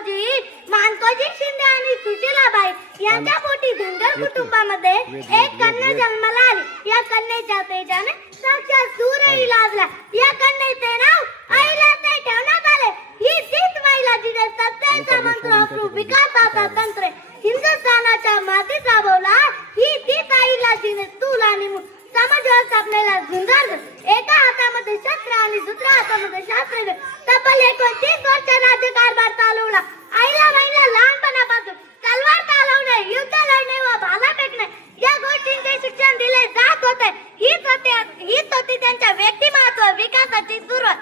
भाऊजी मानकोजी शिंदे आणि सुशीलाबाई यांच्या पोटी धनगर कुटुंबामध्ये एक कन्या जन्माला आली. या कन्येच्या तेजाने साक्षात सूर्यही लाजला. या कन्येचे नाव अहिल्याताई ठेवण्यात आले. ही तीच महिला जिने सत्याचा मंत्र वापरून विकासाचा तंत्र हिंदुस्थानाच्या मातीत राबवला. ही तीच अहिल्या जिने चूल आणि समाज व्यवस्थापनेला झुंजार. एका हातामध्ये शस्त्र आणि दुसऱ्या हातामध्ये शास्त्र. तब्बल 29 वर्ष राज्यकारभार चालवला. अहिल्याबाईंना लहानपणापासून तलवार चालवणे, युद्ध लढणे व भाला फेकणे या गोष्टींचे शिक्षण दिले जात होते. हीच होती त्यांच्या व्यक्तिमत्व विकासाची सुरुवात.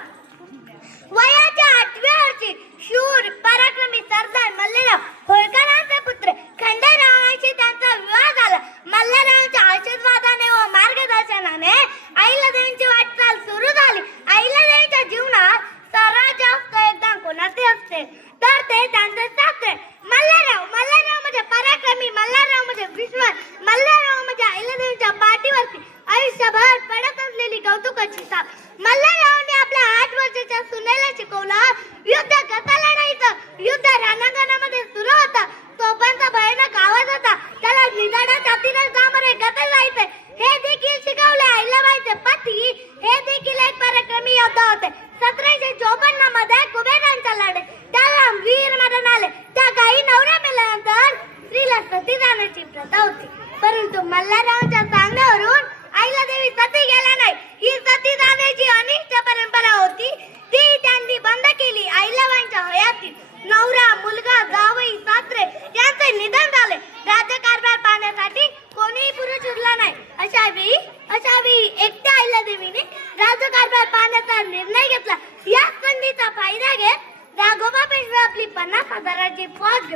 वयाच्या 8व्या वर्षी शूर पराक्रमी सरदार मल्हारराव होळकरांचे पुत्र खंडेरावांशी त्यांचा विवाह झाला. मल्हाररावांच्या आशीर्वादाने व मार्गदर्शनाने अहिल्यादेवींची वाटचाल सुरू झाली. अहिल्यादेवीच्या जीवनात सर्वात जास्त योगदान कोणाचे असते तर ते त्यांचे सासरे मल्हारराव. मल्हारराव म्हणजे पराक्रमी, मल्हारराव म्हणजे विश्वास, मल्हारराव म्हणजे अहिल्यादेवींच्या पाठीवरती आयुष्यभर पडत असलेली कौतुकाची साप. मल्हाररावांनी आपल्या 8 वर्षाच्या सुनेला शिकवलं युद्ध कसं लढायचं. युद्ध रणांगणामध्ये सुरू होता. तोफांचा भयानक आवाज होता. त्याला निधाडा छातीने सामोरे कसे जायचे हे देखील शिकवले. अहिल्याबाईंचे पती हे देखील एक पराक्रमी योद्धा होते. 1754 मध्ये कुबेरांच्या लढाईत त्याला वीर मरण आले. त्या काही नवऱ्या मेल्यानंतर स्त्रीला सती जाण्याची प्रथा होती. परंतु मल्हाररावांच्या सांगण्यावरून अहिल्यादेवी सती गेल्या नाही. ही सती जाण्याची अनिष्ट परंपरा होती ती त्यांनी बंद केली. अहिल्याबाईंच्या हयातीत नवरा, मुलगा, जावई, सासरे यांचे निधन झाले. राज्यकारभार पाहण्यासाठी कोणीही पुरुष उरला नाही. अशा वेळी एकट्या अहिल्यादेवीने राज्यकारभार पाहण्याचा निर्णय घेतला. या संधीचा फायदा घेत राघोबा पेशवे आपली 50,000ची फौज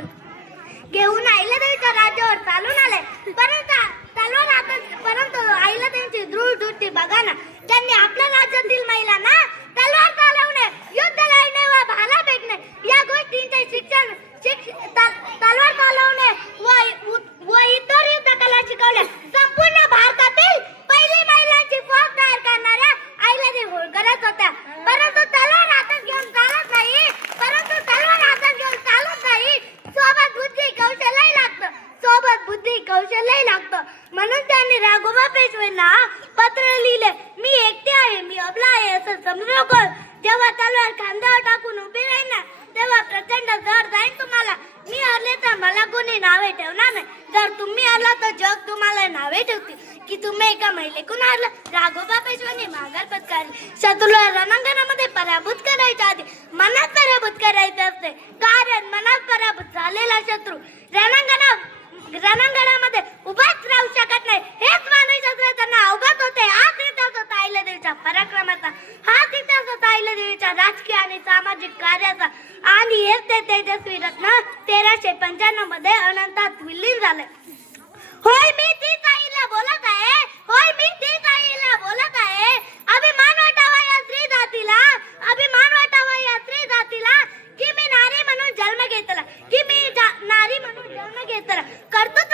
घेऊन अहिल्यादेवीच्या राज्यावर चालून आले. परंतु अहिल्यादेवीची दृढ दृष्टी बघा ना. त्यांनी आपल्या राज्यातील महिलांना तलवार चालवणे, युद्ध लढणे व भाला फेकणे या गोष्टींचे शिक्षण तलवार चालवणे व इतर युद्ध कला शिकवल्या. संपूर्ण भारतातील पहिली महिलांची फौज तयार करणाऱ्या अहिल्यादेवी होळकरच होत्या. परंतु तलवार हातात घेऊन चालत नाही. कौशल्यही लागतं. म्हणून त्यांनी राघोबा पेशवेंना पत्र लिहिले. मी एकटे आहे, मी अबला आहे असं समजू नको. जेव्हा तलवार खांद्यावर टाकून उभी राहील ना तेव्हा प्रचंड जड जाईल तुम्हाला. मी हरले तर मला कोणी नावे ठेवणार नाही. जर तुम्ही हरला तर जग तुम्हाला नावे ठेवतील की तुम्ही एका महिलेकडून हरला. राघोबा पेशव्यांनी माघार पत्करली. शत्रूला रणांगणामध्ये पराभूत करायच्या आधी मनात पराभूत करायचे असते. कारण मनात पराभूत झालेला शत्रू रणांगणामध्ये उभाच राहू शकत नाही. हेच मानवशास्त्र त्यांना अवगत होते. हाच इतिहास होता अहिल्यादेवीच्या पराक्रमाचा. हाच इतिहास होता अहिल्यादेवीच्या राजकीय आणि सामाजिक कार्याचा. आणि हेच ते तेजस्वी रत्न 1395 मध्ये अनंतात विलीन झाले. होय मी तीच अहिल्या बोलत आहे. होय मी तीच अहिल्या बोलत आहे. अभिमान वाटावा या स्त्री जातीला. अभिमान वाटावा या स्त्री जातीला की मी नारी म्हणून जन्म घेतला. कर्तृत्व